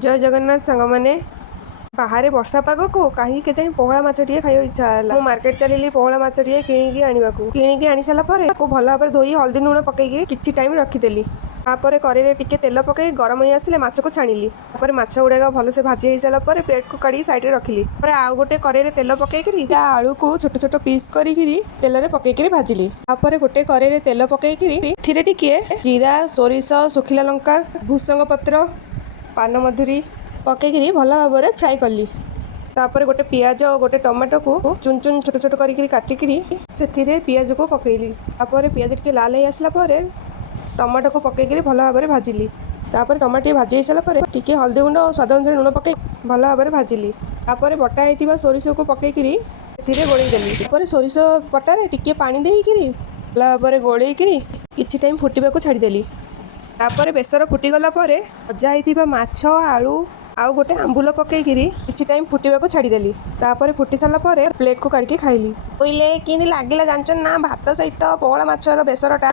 जय जगन्नाथ सांग मैंने बाहर वर्षा पाग को कहीं के जानी पहला माछ टे खाई इच्छा है। मार्केट चली पहला माछ टे किणी आनी सारापर भल भाव धोई हल्दी लुण पकईकि किछि टाइम रखीदेली। तापर कड़े टिके तेल पकई गरम हो आसिले माछ को छाणिली। तापर माछ गुड़ाक भलसे भाजी हो सारा प्लेट को काढ़ी साइड रखिली। आउ गोटे कड़े तेल पकईकि आलू को छोट छोट पीस करी तेल में पकईकि भाजिली। तापर गोटे कड़े तेल पकईकि टिके जीरा सोरिष सुखिला लंका भूसंग पत्र पान मधुरी पकईकि भल भाव में फ्राए कली। तापर गोटे पियाज और गोटे टमाटो को चुन चुन छोट छोट करी काटिकी से पियाज को पकईली। तापर पियाज टिके लाल हो आसला टमाटो को पकईकि भल भाव में भाजिली। तापर टमाटो भाजी सारापर टिके हल्दी गुंड और स्वाद अनुसार लुण पकई भल भाव में भाजिली। तापर बटा होता सोरिष को पकईकि गोलैदेली। तापर सोरिष पटारे टिके पानी देकरी भल भाव में गोलैकि किछि टाइम फुटिबा को छाड़देली। तापर बेसर फुटीगला भजा होता माछ आलू आउ गोटे आंबुल पकईकि किछि टाइम फुटिबा को छाड़देली। तापर फुटी सारा प्लेट को काढ़ी खाइली। कहले कि लगे जानचन ना भात सहित पहला माछर बेसरटा।